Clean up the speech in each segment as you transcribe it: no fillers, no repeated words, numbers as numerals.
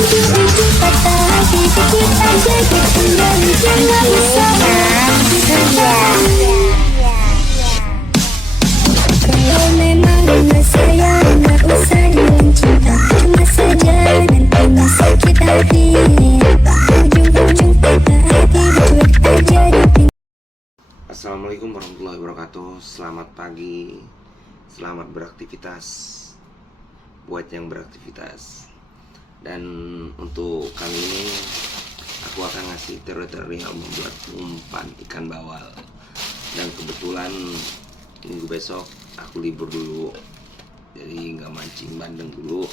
Kalau memang benar sayang, gak usah bilang cinta, cuma saja nanti masih sakit hati. Ujung-ujung patah hati dicuek aja di pinggir. Assalamualaikum warahmatullahi wabarakatuh. Selamat pagi, selamat beraktivitas buat yang beraktivitas. Dan untuk kali ini aku akan ngasih tutorial membuat umpan ikan bawal. Dan kebetulan minggu besok aku libur dulu, jadi nggak mancing bandeng dulu.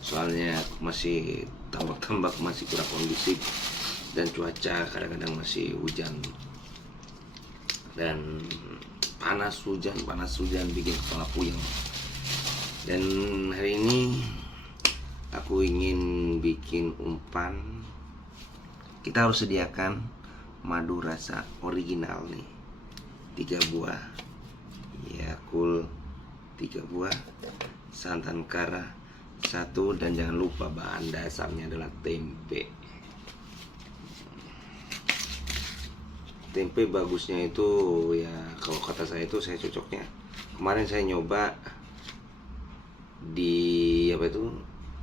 Soalnya masih tambak-tambak masih kurang kondusif dan cuaca kadang-kadang masih hujan dan panas hujan bikin kepala puyeng. Dan hari ini aku ingin bikin umpan. Kita harus sediakan madu rasa original nih, 3 buah Yakult 3 buah, santan kara 1, dan jangan lupa bahan dasarnya adalah tempe. Tempe bagusnya itu ya, kalau kata saya itu saya cocoknya, kemarin saya nyoba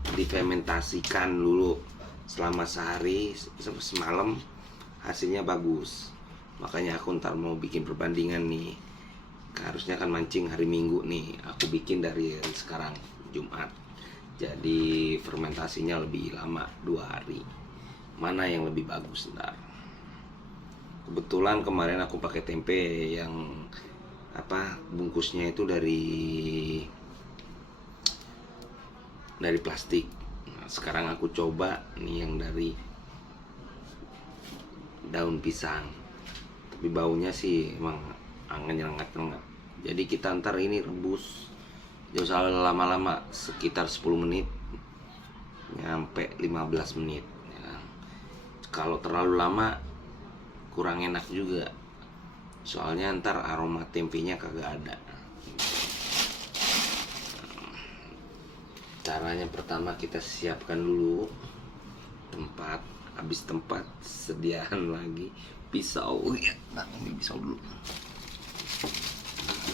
difermentasikan dulu selama sehari semalam, hasilnya bagus. Makanya aku ntar mau bikin perbandingan nih. Harusnya kan mancing hari Minggu nih, aku bikin dari sekarang Jumat, jadi fermentasinya lebih lama 2 hari. Mana yang lebih bagus ntar. Kebetulan kemarin aku pakai tempe yang bungkusnya itu dari plastik. Nah, sekarang aku coba nih yang dari daun pisang, tapi baunya sih emang nyengat. Jadi kita ntar ini rebus, jangan usah lama-lama, sekitar 10 menit nyampe 15 menit ya. Kalau terlalu lama kurang enak juga, soalnya ntar aroma tempenya kagak ada. Caranya pertama kita siapkan dulu tempat, habis tempat sediaan lagi pisau ya. Nah, ini pisau dulu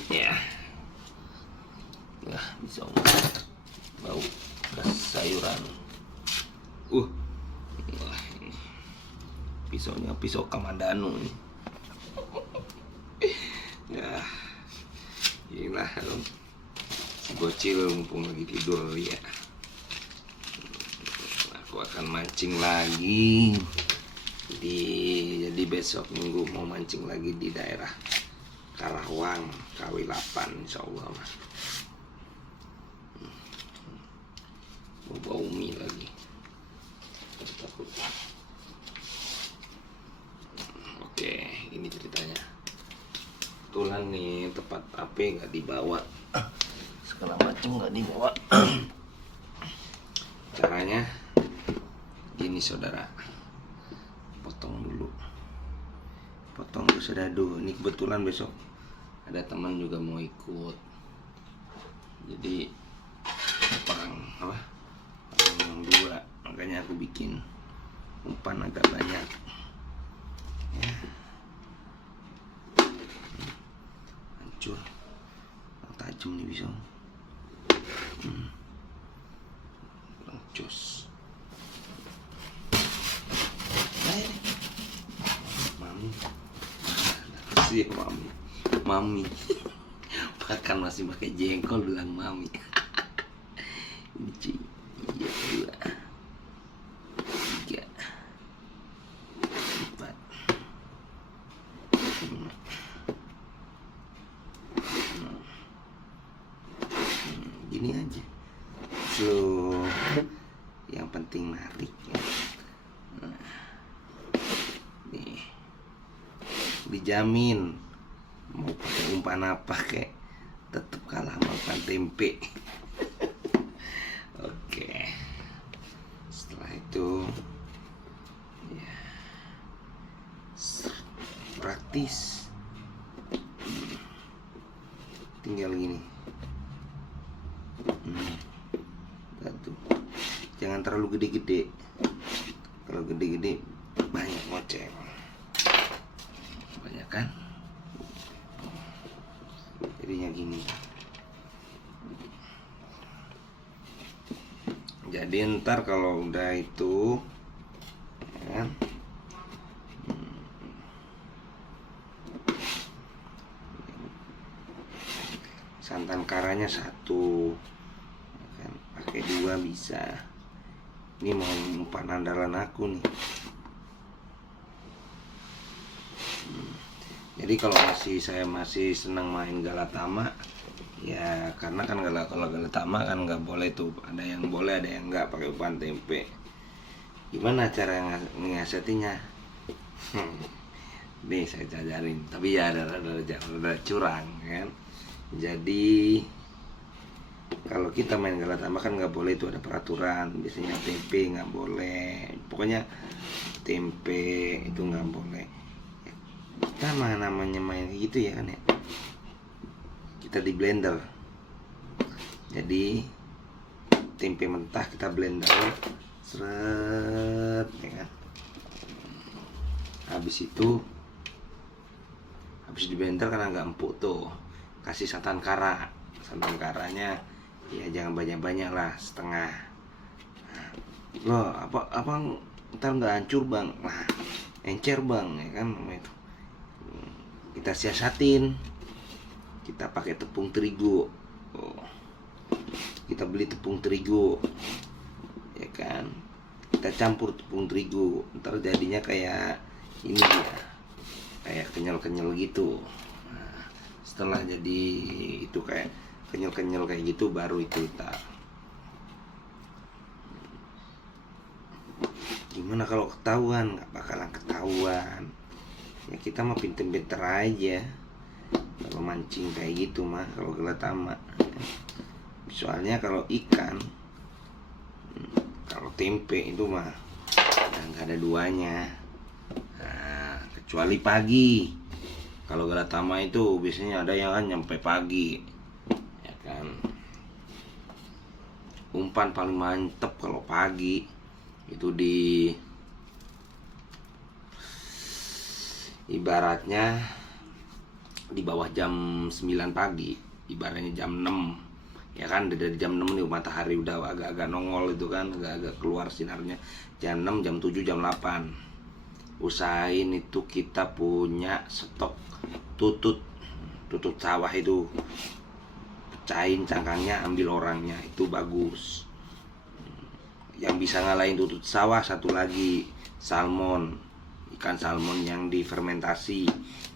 ya, pisau bau sayuran. Pisaunya pisau Kamandanu nih. Ya, inilah si bocil mumpung lagi tidur ya. Aku akan mancing lagi jadi besok Minggu mau mancing lagi di daerah Karawang, KW8 insyaallah mas. Mau bau mie lagi, takut. Oke, ini ceritanya. Kebetulan nih tempat HP nggak dibawa, segala macam nggak dibawa. Caranya gini saudara, potong terus ada ini kebetulan besok ada teman juga mau ikut, jadi orang yang 2, makanya aku bikin umpan agak banyak ya. Hancur, tajam nih pisau. Cus. Mami makan masih pakai jengkol, bilang mami. Ini 2, 3, 4. Gini aja slow, yang penting narik ya. Nih, dijamin mau pakai umpan apa kek tetap kalah sama umpan tempe. Oke, setelah itu ya praktis, tinggal gini. Satu, jangan jangan terlalu gede-gede. Kalau gede-gede banyak ngoceng. Banyak kan? Jadinya gini. Jadi ntar kalau udah itu ya kan, santan karanya 1 ya kan, pakai 2 bisa. Ini mau umpan andalan aku nih. Jadi kalau saya masih senang main Galatama ya, karena kan kalau Galatama kan nggak boleh tuh, ada yang boleh ada yang nggak pakai umpan tempe. Gimana cara ngasetinya? Nih saya ajarin, tapi ya ada curang kan. Jadi kalau kita main Galatama kan nggak boleh itu, ada peraturan. Biasanya tempe nggak boleh, pokoknya tempe itu nggak boleh. Kita namanya main gitu ya kan ya, kita di blender. Jadi tempe mentah kita blender seret ya kan. Habis itu di blender karena nggak empuk tuh, kasih santan karanya ya jangan banyak-banyak lah, setengah. Loh apa ntar nggak hancur bang? Nah encer bang ya kan namanya itu. Kita siasatin, kita pakai tepung terigu. Kita beli tepung terigu ya kan, kita campur tepung terigu, ntar jadinya kayak ini ya, kayak kenyal gitu. Nah, setelah jadi itu kayak kenyal kayak gitu, baru itu kita gimana kalau ketahuan? Nggak bakalan ketahuan ya, kita mah pinter-pinter aja kalau mancing kayak gitu mah, kalau Galatama. Soalnya kalau ikan, kalau tempe itu mah nggak ada duanya. Nah, kecuali pagi. Kalau Galatama itu biasanya ada yang kan nyampe pagi ya kan. Umpan paling mantep kalau pagi itu ibaratnya di bawah jam 9 pagi, ibaratnya jam 6 ya kan. Dari jam 6 nih matahari udah agak-agak nongol itu kan, agak-agak keluar sinarnya. Jam 6, jam 7, jam 8 usahain itu kita punya stok tutut sawah itu, pecahin cangkangnya, ambil orangnya, itu bagus. Yang bisa ngalahin tutut sawah satu lagi, salmon, ikan salmon yang difermentasi.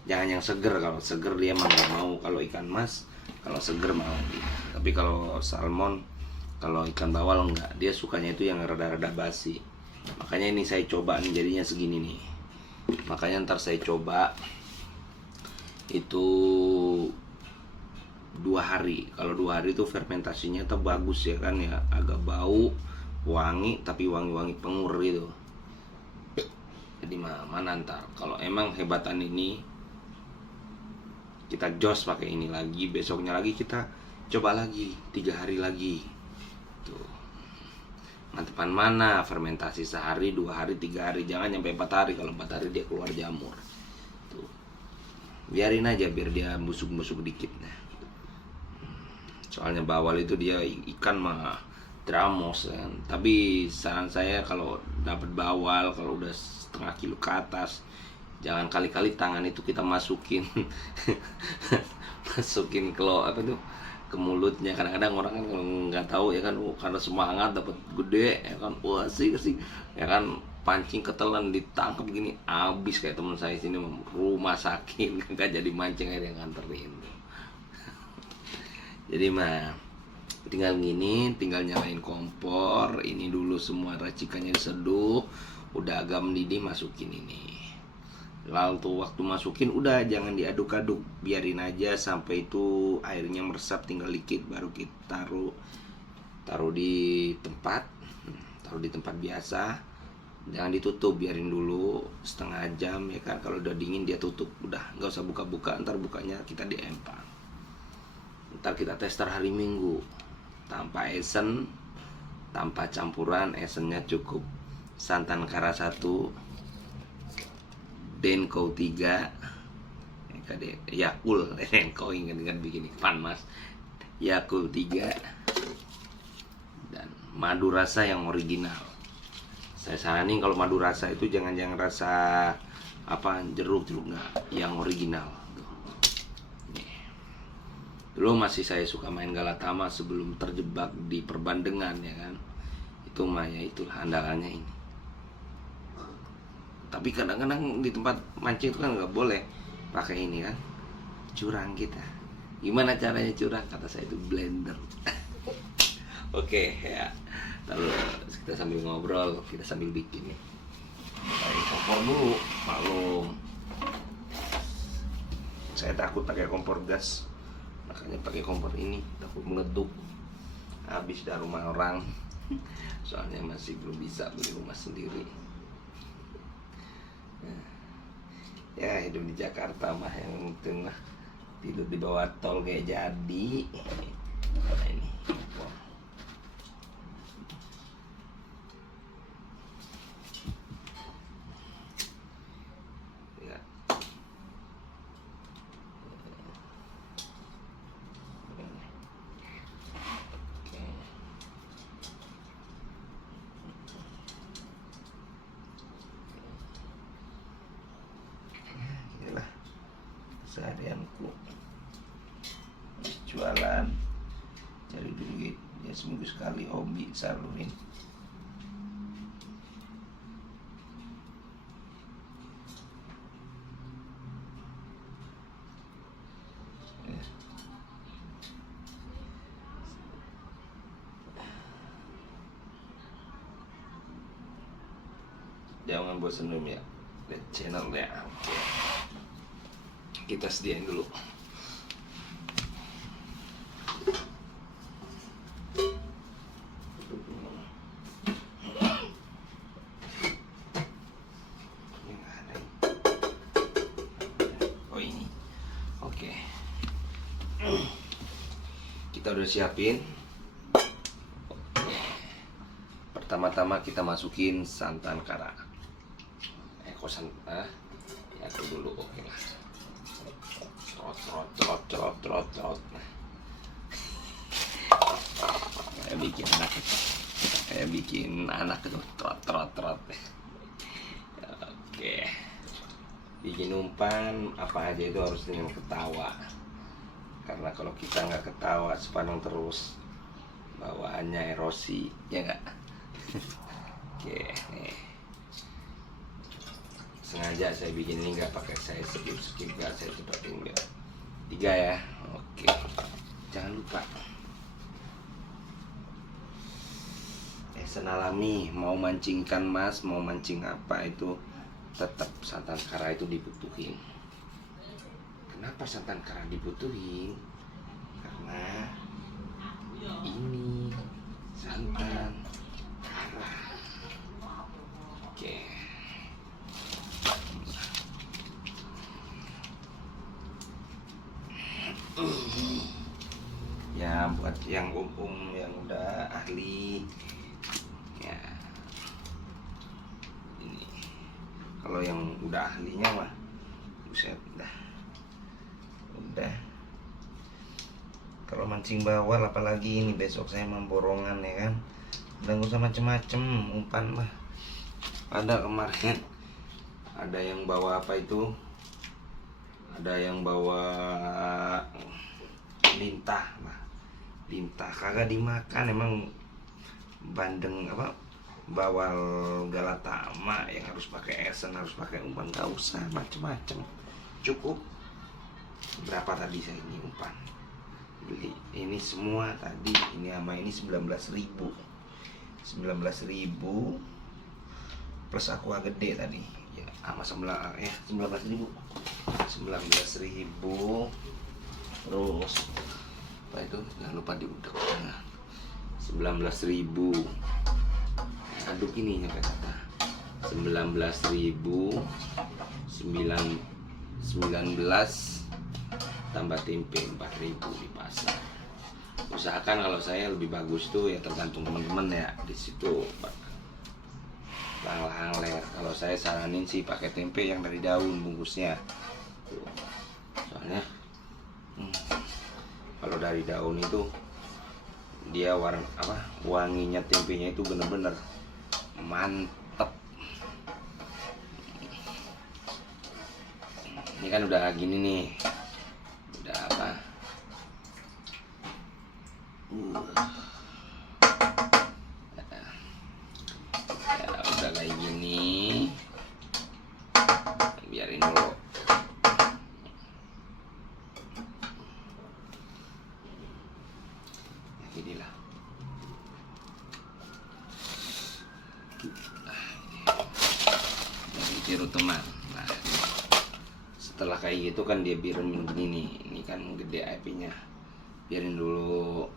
Jangan yang seger, kalau seger dia emang gak mau. Kalau ikan mas, kalau seger mau. Tapi kalau salmon, kalau ikan bawal enggak, dia sukanya itu yang rada-rada basi. Makanya ini saya coba nih, jadinya segini nih. Makanya ntar saya coba itu 2 hari. Kalau 2 hari itu fermentasinya tuh bagus ya kan ya, agak bau, wangi, tapi wangi-wangi pengur gitu. Jadi mana ntar kalau emang hebatan ini, kita jos pakai ini lagi, besoknya lagi kita coba lagi 3 hari lagi tuh. Mantepan mana fermentasi sehari, 2 hari, 3 hari, jangan sampai 4 hari. Kalau 4 hari dia keluar jamur tuh. Biarin aja biar dia busuk-busuk dikit. Nah, soalnya bawal itu dia ikan mah dramos kan. Tapi saran saya kalau dapat bawal, kalau udah setengah kilo ke atas, jangan kali-kali tangan itu kita masukin masukin ke mulutnya. Kadang-kadang orang kan kalau nggak tahu ya kan, karena semangat dapat gede ya kan, wah sih ya kan, pancing ketelan ditangkap gini, habis kayak teman saya sini rumah sakit nggak jadi mancing, akhirnya nganterin. Jadi mah tinggal gini, tinggal nyalain kompor ini dulu, semua racikannya diseduh, udah agak mendidih, masukin ini. Lalu tuh waktu masukin udah jangan diaduk-aduk, biarin aja sampai itu airnya meresap, tinggal dikit, baru kita taruh di tempat biasa, jangan ditutup, biarin dulu setengah jam ya kan. Kalau udah dingin dia tutup, udah nggak usah buka-buka, ntar bukanya kita di empang. Ntar kita tester hari Minggu tanpa esen, tanpa campuran, esennya cukup santan kara 1, Denko 3, Yakul, Denko ingat bikin ikan mas, Yakul 3, dan madu rasa yang original. Saya saranin kalau madu rasa itu jangan rasa jeruk nggak, yang original. Dulu masih saya suka main Galatama sebelum terjebak di perbandengan ya kan. Itu mah ya itulah andalannya ini. Tapi kadang-kadang di tempat mancing itu kan nggak boleh pakai ini kan, curang kita. Gimana caranya curang? Kata saya itu blender. Oke ya. Terus kita sambil ngobrol, kita sambil bikin nih. Pakai kompor dulu, maklum. Saya takut pakai kompor gas, makanya pakai kompor ini, takut meleduk. Habis dari rumah orang, soalnya masih belum bisa beli rumah sendiri. Ya hidup di Jakarta mah yang penting lah, tidur di bawah tol kayak jadi. Nah, ini. Seharianku jualan, cari duit ya, seminggu sekali hobi salurin. Jangan bosan dulu ya, lihat channel ya. Oke. Kita sediain dulu. Oh ini. Oke. Kita udah siapin. Pertama-tama kita masukin santan kara. Ya itu dulu, oke lah. Trot. Kayak bikin anak itu trot. Oke. Bikin umpan apa aja itu harus dengan ketawa. Karena kalau kita nggak ketawa sepanjang terus, bawaannya erosi, ya nggak? Oke, nih. Sengaja saya bikin ini nggak pakai saya skip nggak, saya cepetin biar 3 ya. Oke, jangan lupa alami, mau mancing ikan mas, mau mancing apa itu tetap santan kara itu dibutuhin. Kenapa santan kara dibutuhin? Karena ini santan kara. Oke. Ya buat yang yang udah ahli ya, ini kalau yang udah ahlinya mah buset udah kalau mancing bawal, apalagi ini besok saya memborongan ya kan, udah gak usah macem-macem umpan mah. Ada kemarin ada yang bawa apa itu, ada yang bawa lintah kagak dimakan, emang bandeng apa bawal Galatama yang harus pakai esen, harus pakai umpan, gak usah macem-macem, cukup berapa tadi saya ini umpan beli ini semua tadi, ini sama ini 19.000 plus aqua gede tadi ya, sama sebelah ya 19.000 terus apa itu, jangan lupa diudek 19.000 aduk ini ya kata 19.000 19 tambah tempe 4.000 di pasar. usahakan kalau saya lebih bagus tuh ya tergantung teman-teman ya di situ. Lahang ler, kalau saya saranin sih pakai tempe yang dari daun bungkusnya tuh. Soalnya kalau dari daun itu dia wanginya tempenya itu bener-bener mantep. Ini kan udah gini nih, udah ya udah kayak gini, biarin dulu. Inilah dari jeruk teman. Nah, setelah kayak gitu kan dia biarin gini nih, ini kan gede apinya, biarin dulu.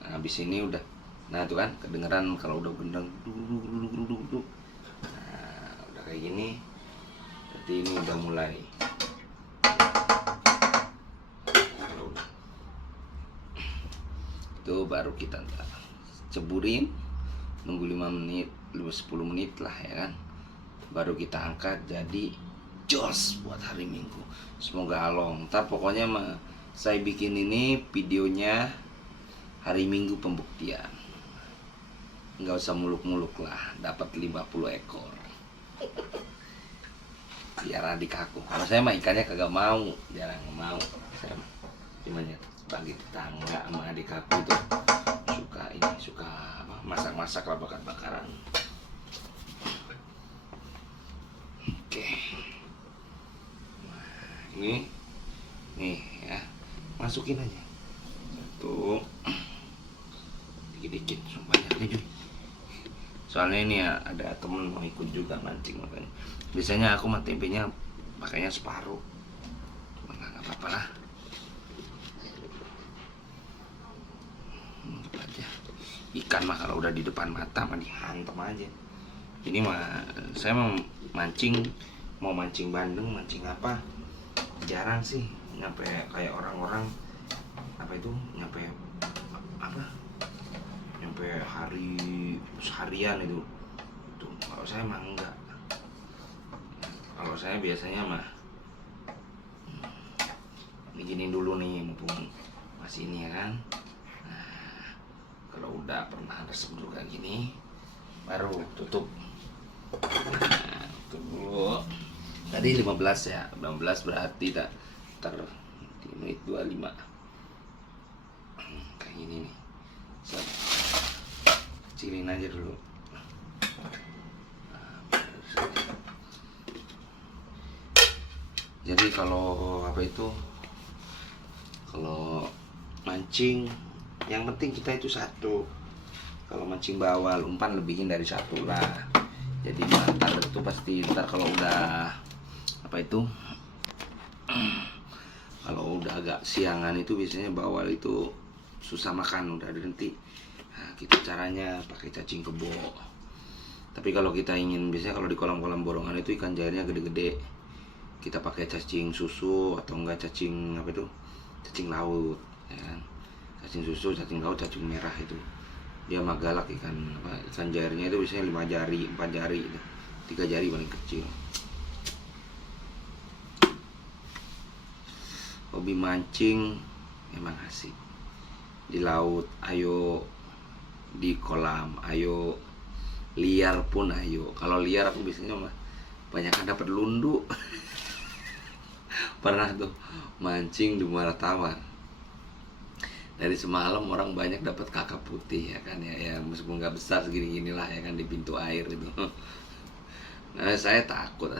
Nah, habis ini udah, nah tuh kan kedengeran kalau udah gendang duduk. Nah, udah kayak gini, berarti ini udah mulai. Itu baru kita ceburin, nunggu 5 menit, 10 menit lah ya kan, baru kita angkat. Jadi jos buat hari Minggu, semoga along. Ntar pokoknya saya bikin ini videonya hari Minggu pembuktian, nggak usah muluk-muluk lah, dapat 50 ekor biar adik aku. Kalau saya mah ikannya kagak mau, jarang mau. Saya cuma bagi tetangga sama adik aku itu suka masak-masak lah, bakar-bakaran. Oke. Nah, ini nih ya, masukin aja tuh dikit-dikit, banyaknya juga. Soalnya ini ya, ada temen mau ikut juga mancing, makanya biasanya aku mah tempenya pakainya separuh, nggak apa-apa lah. Aja ikan mah kalau udah di depan mata mah dihantem aja. Ini mah saya mau mancing bandeng, mancing apa, jarang sih nyampe kayak orang-orang nyampe seharian itu tuh. Kalau saya mah enggak. Kalau saya biasanya mah begini dulu nih, mumpung masih ini ya kan. Kalau udah pernah resep juga gini, baru tutup. Nah, tutup dulu. Tadi 15 ya, 15 berarti tak menit 25. Kayak gini nih. Kecilin aja dulu. Jadi kalau kalau mancing, yang penting kita itu satu. Kalau mancing bawal, umpan lebihin dari satu lah. Jadi mata itu pasti ntar kalau udah kalau udah agak siangan itu biasanya bawal itu susah makan, udah berhenti. Nah, kita caranya pakai cacing kebo. Tapi kalau kita ingin, biasanya kalau di kolam-kolam borongan itu ikan jairnya gede-gede, kita pakai cacing susu atau enggak cacing cacing laut ya kan. Cacing susu, cacing laut, cacing merah itu dia mah galak. Ikan jairnya itu biasanya 5 jari, 4 jari itu. 3 jari paling kecil. Hobi mancing emang asik. Di laut ayo, di kolam ayo, liar pun ayo. Kalau liar aku biasanya mah banyak kan dapat lundu. Pernah tuh mancing di Muara Tawar, dari semalam orang banyak dapat kakap putih ya kan ya meskipun nggak besar segini-gini lah ya kan, di pintu air itu. Nah saya takut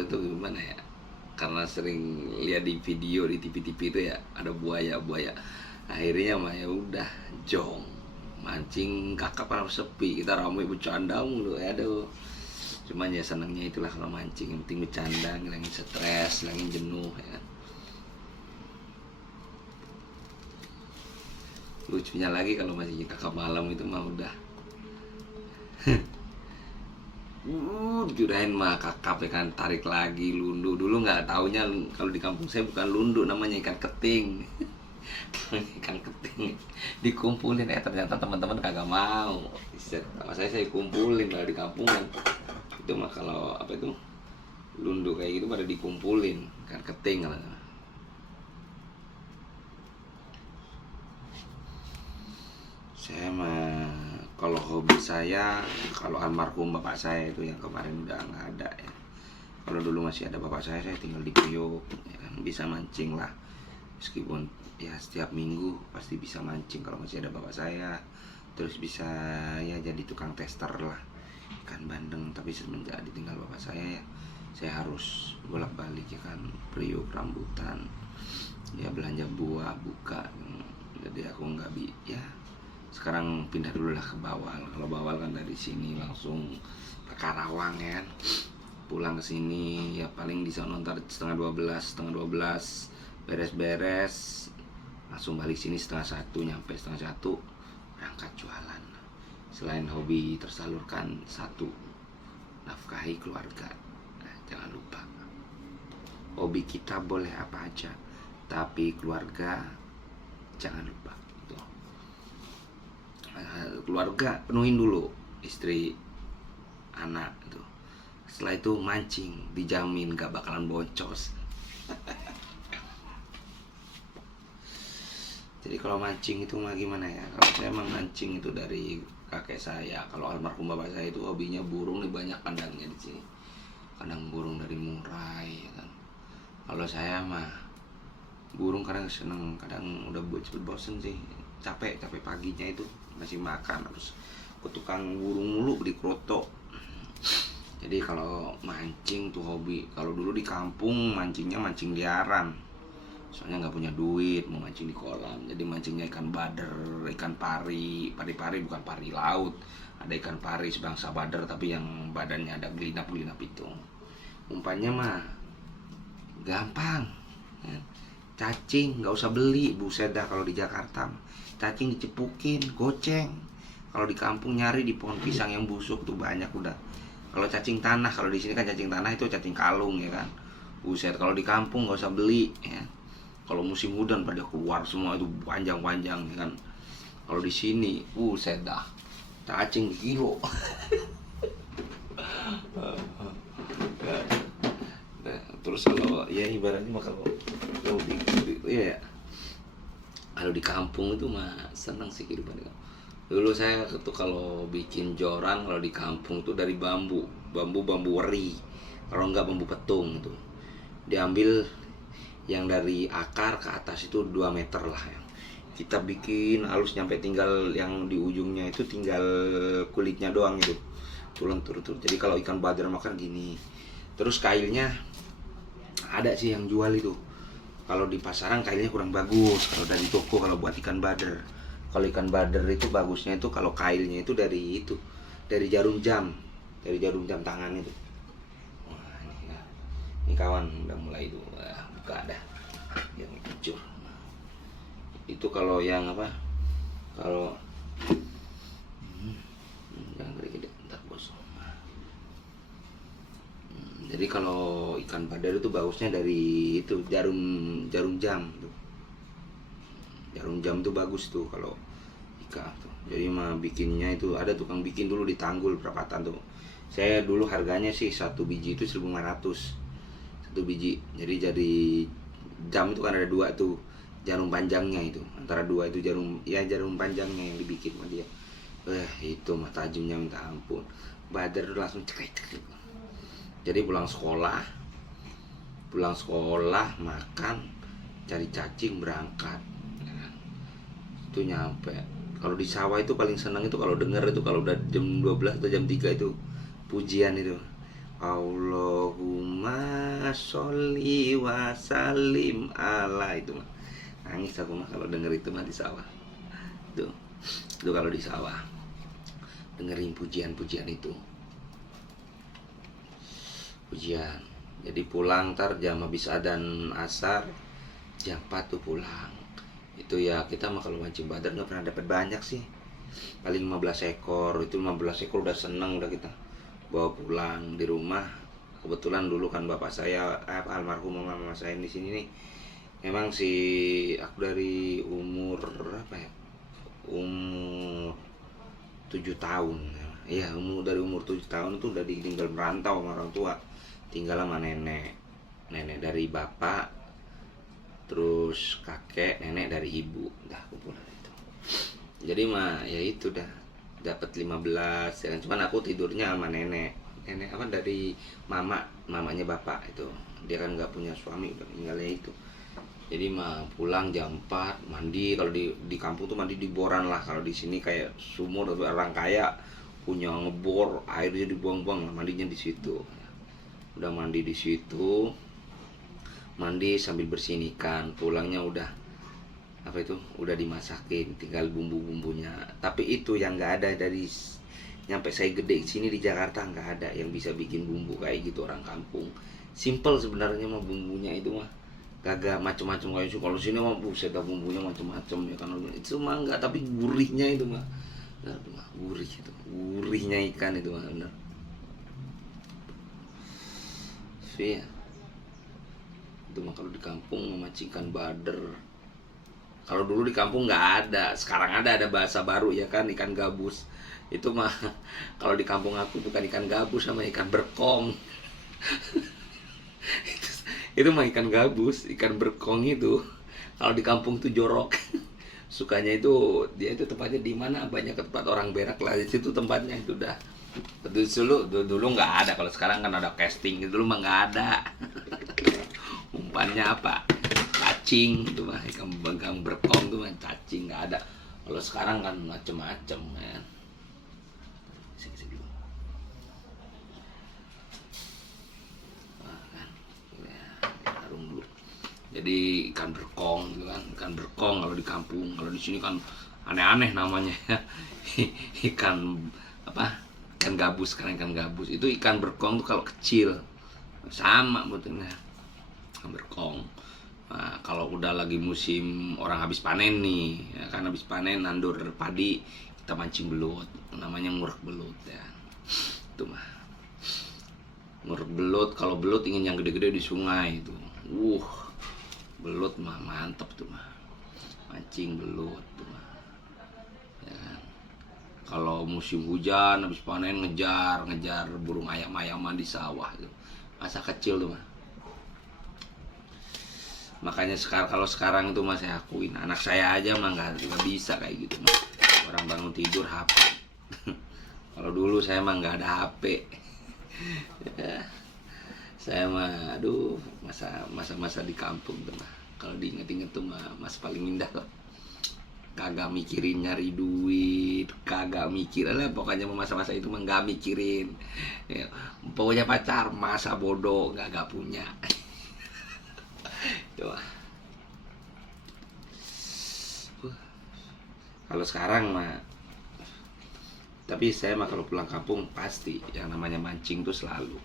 itu gimana ya, karena sering lihat di video di TV-TV itu ya ada buaya. Akhirnya mah ya udah jong mancing kakap kan sepi, kita ramai bercanda mulu ya. Aduh, cuman ya senangnya itulah kalau mancing, yang penting bercanda, ngilangin stres, ngilangin jenuh ya kan. Lucunya lagi kalau masih kakap malam itu mah udah jurain mah kakap ya kan, tarik lagi lundu. Dulu nggak taunya kalau di kampung saya bukan lundu, namanya ikan keting. ikan keting dikumpulin, ternyata teman-teman kagak mau. Sama saya kumpulin kalau di kampung kan. Itu mah kalau apa itu lundu kayak gitu pada dikumpulin ikan keting kalau. Saya mah kalau hobi saya, kalau almarhum bapak saya itu yang kemarin udah nggak ada ya. Kalau dulu masih ada bapak saya tinggal di Priok, ya kan, bisa mancing lah. Meskipun ya setiap minggu pasti bisa mancing kalau masih ada bapak saya. Terus bisa ya jadi tukang tester lah ikan bandeng. Tapi semenjak ditinggal bapak saya ya, saya harus bolak-balik ya kan, Priok, rambutan, ya belanja buah, buka. Jadi aku nggak ya sekarang pindah dulu lah ke Bawal. Kalau Bawal kan dari sini langsung ke Karawang ya kan. Pulang ke sini ya paling di sana ntar setengah 12 beres-beres, langsung balik sini setengah 1, nyampe setengah 1 berangkat jualan. Selain hobi tersalurkan, satu, nafkahi keluarga. Nah, jangan lupa, hobi kita boleh apa aja, tapi keluarga jangan lupa. Keluarga penuhin dulu, istri, anak itu. Setelah itu mancing, dijamin gak bakalan boncos. Jadi kalau mancing itu mah gimana ya, kalau saya emang mancing itu dari kakek saya. Kalau almarhum bapak saya itu hobinya burung, nih banyak kandangnya di sini, kandang burung dari murai ya kan. Kalau saya mah burung kadang seneng, kadang udah cepet bosen sih, capek paginya itu masih makan, harus ke tukang burung mulu beli kroto. Jadi kalau mancing tuh hobi. Kalau dulu di kampung mancingnya mancing liaran, soalnya nggak punya duit mau mancing di kolam. Jadi mancingnya ikan bader, ikan pari bukan pari laut. Ada ikan pari sebangsa bader tapi yang badannya ada gelinap itu. Umpannya mah gampang, cacing nggak usah beli. Buset dah kalau di Jakarta cacing dicepukin, goceng. Kalau di kampung nyari di pohon pisang yang busuk tuh banyak udah. Kalau cacing tanah, kalau di sini kan cacing tanah itu cacing kalung ya kan. Buset, kalau di kampung nggak usah beli ya. Kalau musim hujan pada keluar semua itu panjang-panjang ya kan. Kalau di sini, buset dah, cacing kilo. Terus kalau ya ibaratnya mah kalau ya kalau di kampung itu mah seneng sih kehidupan di kampung. Dulu saya tuh kalau bikin joran kalau di kampung tuh dari bambu weri, kalau enggak bambu petung tuh diambil yang dari akar ke atas itu 2 meter lah ya. Kita bikin halus nyampe tinggal yang di ujungnya itu tinggal kulitnya doang itu, tulang turut. Jadi kalau ikan badar makan gini. Terus kailnya ada sih yang jual itu. Kalau di pasaran kailnya kurang bagus. Kalau dari toko kalau buat ikan badar. Kalau ikan badar itu bagusnya itu kalau kailnya itu dari jarum jam tangan itu. Wah, ini kawan udah mulai itu buka dah yang hancur. Itu kalau yang apa? Kalau jangan gede-gede ntar bosong. Jadi kalau ikan badar itu bagusnya dari itu jarum jam tuh. Jarum jam tuh bagus tuh kalau ikan tuh. Jadi mah bikinnya itu ada tukang bikin dulu di Tanggul perapatan tuh. Saya dulu harganya sih 1 biji itu 1.500. 1 biji. Jadi jam itu kan ada 2 tuh. Jarum panjangnya itu. Antara 2 itu jarum panjangnya yang dibikin sama dia. Itu mah tajamnya minta ampun. Badar tuh langsung cekrek. Jadi pulang sekolah makan, cari cacing, berangkat ya kan. Itu nyampe. Kalau di sawah itu paling senang itu kalau denger itu kalau udah jam 12 atau jam 3 itu pujian itu, Allahumma sholli wa sallim ala, itu mah nangis aku mah kalau denger itu mah di sawah. Itu kalau di sawah dengerin pujian itu. Jadi pulang ntar jam habis adzan asar jam 4 tuh pulang. Itu ya kita mah kalau mancing badar nggak pernah dapat banyak sih, paling 15 ekor. Itu 15 ekor udah seneng udah kita bawa pulang di rumah. Kebetulan dulu kan bapak saya almarhum mama saya di sini nih Emang sih aku dari umur berapa ya? Umur 7 tahun. Iya, dari umur 7 tahun tuh udah tinggal merantau sama orang tua. Tinggal sama nenek. Nenek dari bapak, terus kakek, nenek dari ibu. Udah kumpul itu. Jadi mah ya itu dah dapat 15 ya kan. Cuman aku tidurnya sama nenek. Nenek apa dari mamanya bapak itu. Dia kan nggak punya suami, udah meninggalnya itu. Jadi mah pulang jam 4 mandi. Kalau di kampung tuh mandi di boran lah. Kalau di sini kayak sumur atau orang kaya punya ngebor, airnya dibuang-buang, mandinya di situ. Udah mandi di situ, mandi sambil bersihin ikan. Pulangnya udah apa itu? Udah dimasakin, tinggal bumbu-bumbunya. Tapi itu yang nggak ada dari nyampe saya gede sini di Jakarta, nggak ada yang bisa bikin bumbu kayak gitu orang kampung. Simple sebenarnya mah bumbunya itu mah. Kagak macem-macem kayak itu. Kalau sini mah buset dah bumbunya macem-macem ya kan. Itu mah enggak, tapi gurihnya itu mah. Nah, itu mah gurih itu. Gurihnya ikan itu mah benar. Iya. Itu mah kalau di kampung memancingkan bader. Kalau dulu di kampung nggak ada, sekarang ada bahasa baru ya kan, ikan gabus. Itu mah kalau di kampung aku bukan ikan gabus sama ikan berkong. Itu mah ikan gabus, ikan berkong itu. Kalau di kampung tuh jorok. Sukanya itu dia itu tempatnya di mana, banyak tempat orang berak lah di situ tempatnya itu dah. Dulu nggak ada, kalau sekarang kan ada casting, dulu mah nggak ada. Umpannya apa? Cacing itu mah, ikan bengkang berkong tuh mah cacing, nggak ada. Kalau sekarang kan macem-macem kan. Jadi ikan berkong gitu kan, ikan berkong kalau di kampung. Kalau di sini kan aneh-aneh namanya ya. Ikan apa? Ikan gabus, kan ikan gabus. Itu ikan berkong tuh kalau kecil sama betulnya ikan berkong. Nah, kalau udah lagi musim orang habis panen nih, ya kan habis panen nandur padi, kita mancing belut, namanya ngurek belut ya. Itu mah. Ngurek belut, kalau belut ingin yang gede-gede di sungai itu. Belut mah mantep tuh mah, mancing belut tuh mah ya kan. Kalau musim hujan habis panen ngejar burung ayam-ayaman di sawah itu, masa kecil tuh mah. Makanya kalau sekarang itu mah saya akuin, anak saya aja mah nggak bisa kayak gitu mah. Orang bangun tidur HP. Kalau dulu saya mah nggak ada HP. Saya mah aduh, masa-masa di kampung tuh mah kalau diinget-inget tuh mah masa paling indah lah. Kagak mikirin nyari duit, kagak mikir lah, pokoknya masa-masa itu mah nggak mikirin ya, pokoknya pacar masa bodoh nggak punya. Tuh. Kalau sekarang mah, tapi saya mah kalau pulang kampung pasti yang namanya mancing tuh selalu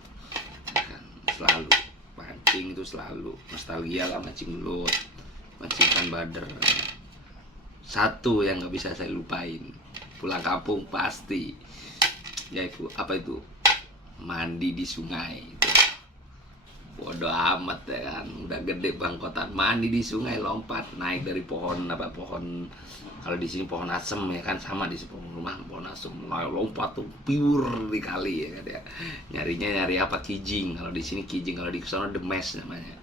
mancing itu selalu nostalgia lah, mancing belut, mancing ikan bader. Satu yang nggak bisa saya lupain pulang kampung pasti yaitu apa itu, mandi di sungai itu. Bodoh amat ya kan, udah gede bangkotan mandi di sungai, lompat naik dari pohon kalau di sini pohon asem ya kan, sama di rumah pohon asem, lompat tuh piur di kali ya kan ya. Nyari apa, kijing. Kalau di sini kijing, kalau di sana demes namanya.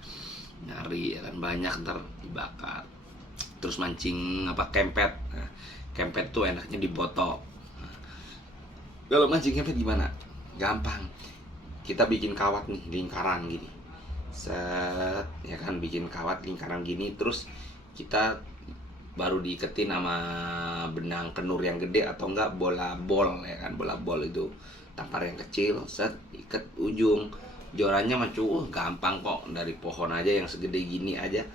Nyari ya kan, banyak ntar dibakar. Terus mancing apa, kempet. Nah, kempet tuh enaknya dibotok. Nah, kalau mancing kempet gimana? Gampang. Kita bikin kawat nih, lingkaran gini. Set, ya kan, bikin kawat lingkaran gini, terus kita baru diiketin sama benang kenur yang gede atau enggak bola bol ya kan, bola bol itu tampar yang kecil, set ikat ujung. Jorannya mah gampang kok, dari pohon aja yang segede gini aja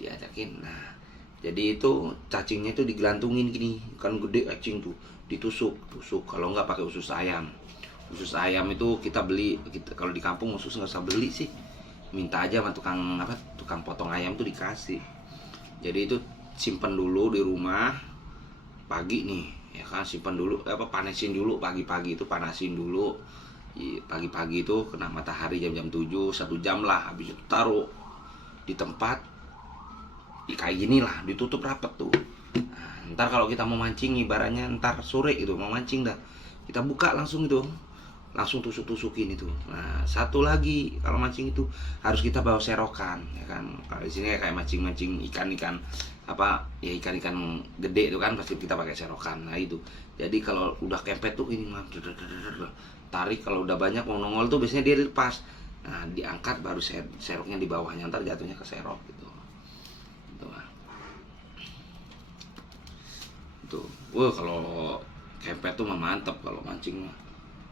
diajakin. Nah, jadi itu cacingnya itu digelantungin gini, kan gede cacing tuh, ditusuk. Kalau enggak pakai usus ayam. Usus ayam itu kita beli, kalau di kampung usus nggak usah beli sih, minta aja sama tukang potong ayam tuh dikasih. Jadi itu simpen dulu di rumah pagi nih ya kan, simpan dulu panasin dulu pagi-pagi itu, panasin dulu pagi-pagi itu kena matahari jam 7, 1 jam lah, habis itu taruh di tempat kayak gini lah, ditutup rapet tuh. Nah, ntar kalau kita mau mancing, ibaratnya ntar sore itu mau mancing dah, kita buka langsung itu, langsung tusuk-tusukin itu. Nah, satu lagi kalau mancing itu harus kita bawa serokan, ya kan. Kalau di sini kayak mancing-mancing ikan-ikan apa ya, ikan-ikan gede itu kan pasti kita pakai serokan. Nah itu. Jadi kalau udah kempet tuh ini mah tarik, kalau udah banyak mau nongol tuh biasanya dia lepas. Nah, diangkat baru seroknya di bawahnya, ntar jatuhnya ke serok gitu. Tuh. Wah, kalau kempet tuh mah mantap kalau mancing mah.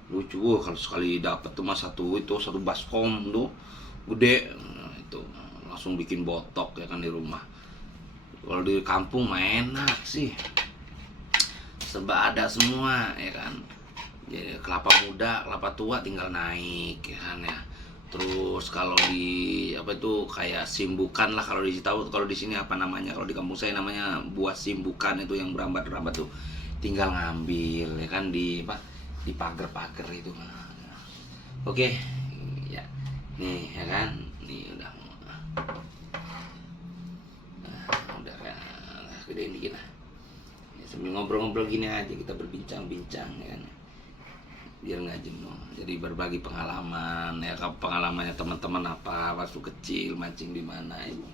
Lucu, wah kalau sekali dapet tuh mah satu baskom tuh gede. Nah, itu langsung bikin botok ya kan di rumah. Kalau di kampung mah enak sih. Serba ada semua ya kan. Jadi kelapa muda, kelapa tua tinggal naik ya kan ya. Terus kalau di apa itu kayak simbukan lah, kalau tahu kalau di sini apa namanya, kalau di kampung saya namanya buah simbukan, itu yang berambat-berambat tuh tinggal ngambil ya kan di apa, di pagar-pagar itu. Oke ya, nih ya kan, nih udah udah kan, gedein dikit lah ya, sambil ngobrol-ngobrol gini aja kita berbincang-bincang ya kan, biar nggak jenuh. Jadi berbagi pengalaman ya, pengalamannya teman-teman apa waktu kecil mancing di mana itu.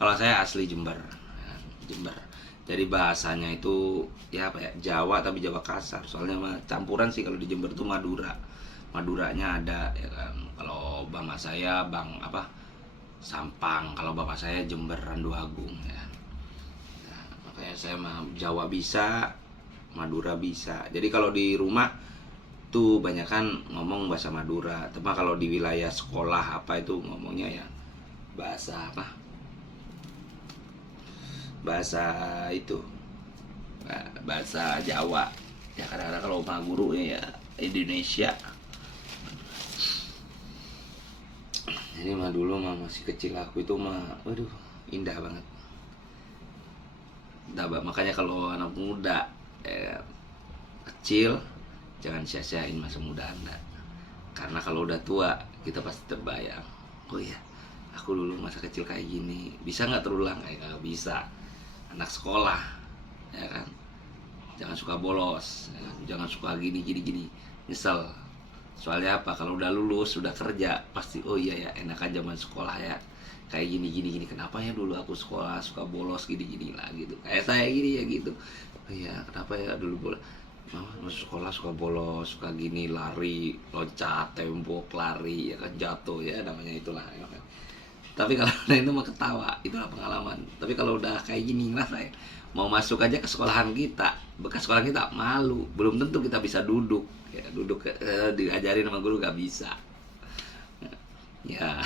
Kalau saya asli Jember ya, Jember. Jadi bahasanya itu ya apa ya, Jawa tapi Jawa kasar. Soalnya campuran sih kalau di Jember tuh Madura. Maduranya ada ya kan. Kalau bang saya bang apa, Sampang. Kalau bapak saya Jember Randuagung ya. Nah, makanya saya mah Jawa bisa, Madura bisa. Jadi kalau di rumah tuh banyak kan ngomong bahasa Madura, tapi kalau di wilayah sekolah apa itu ngomongnya ya bahasa apa, bahasa itu bahasa Jawa ya. Kadang-kadang kalau mah guru ya Indonesia. Jadi mah dulu mah masih kecil aku itu mah waduh indah banget. Makanya kalau anak muda kecil jangan sia-siain masa muda Anda. Karena kalau udah tua kita pasti terbayang, oh iya aku dulu masa kecil kayak gini, bisa nggak terulang? Nggak bisa. Anak sekolah ya kan, jangan suka bolos ya kan? Jangan suka gini nyesel. Soalnya apa, kalau udah lulus udah kerja pasti oh iya ya enakan zaman sekolah ya, kayak gini kenapa ya dulu aku sekolah suka bolos gini lah gitu, kayak saya gini ya gitu. Oh iya kenapa ya dulu bolos, masuk sekolah suka bolos, suka gini, lari, loncat, tembok, lari, ya kan jatuh ya namanya itulah. Ya kan? Tapi kalau udah itu mah ketawa, itulah pengalaman. Tapi kalau udah kayak gini ngerasa ya, mau masuk aja ke sekolahan kita, bekas sekolah kita malu, belum tentu kita bisa duduk, ya duduk diajarin sama guru gak bisa. Ya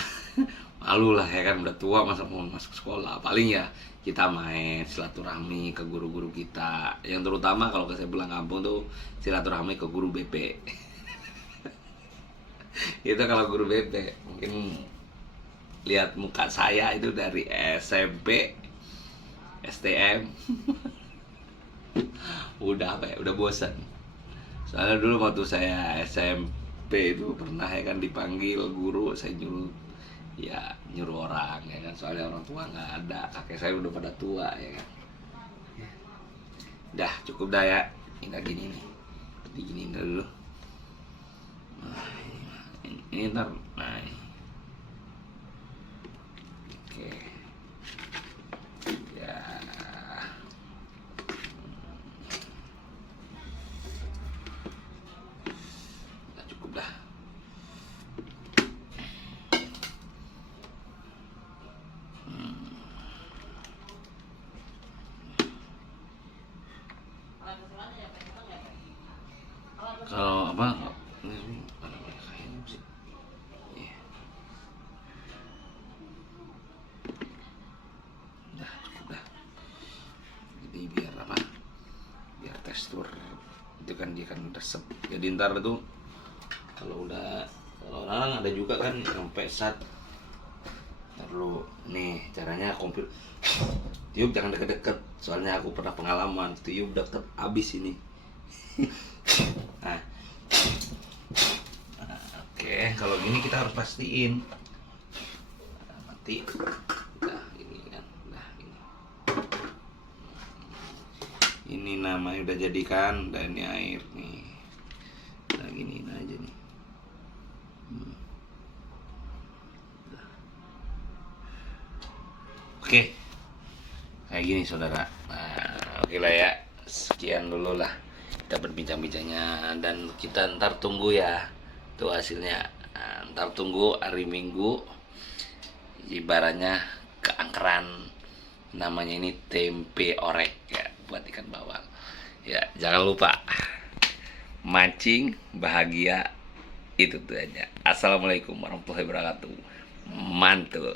malu lah ya kan, udah tua masa mau masuk sekolah. Paling ya kita main silaturahmi ke guru-guru kita, yang terutama kalau saya pulang kampung tuh silaturahmi ke guru BP. Itu kalau guru BP mungkin lihat muka saya itu dari SMP, STM, udah apa ya, udah bosan. Soalnya dulu waktu saya SMP itu pernah ya kan dipanggil guru, saya nyuruh orang ya kan, soalnya orang tua nggak ada, kakek saya udah pada tua ya kan. Dah cukup dah ya, ini gini nih, diginiin dulu. Nah, ini ntar, nah, oke, ya, nah, cukup dah. Kalau apa kayaknya sih udah cukup dah. Jadi biar apa, biar tekstur itu kan dia kan resep. Jadi ntar itu kalau orang ada juga kan sampai saat perlu nih caranya kompil tiup jangan deket-deket, soalnya aku pernah pengalaman tiup deket abis ini. Nah, oke, kalau gini kita harus pastiin mati. Nah, ini kan, nah ini. Ini namanya udah jadikan, dan ini air nih. Nah giniin aja nih. Oke, kayak gini saudara. Nah, oke lah ya. Sekian dulu lah kita berbincang-bincangnya, dan kita ntar tunggu ya tuh hasilnya. Ntar tunggu hari Minggu, ibaratnya keangkeran, namanya ini tempe orek ya buat ikan bawal ya. Jangan lupa mancing bahagia, itu tuh aja. Assalamualaikum warahmatullahi wabarakatuh. Mantul.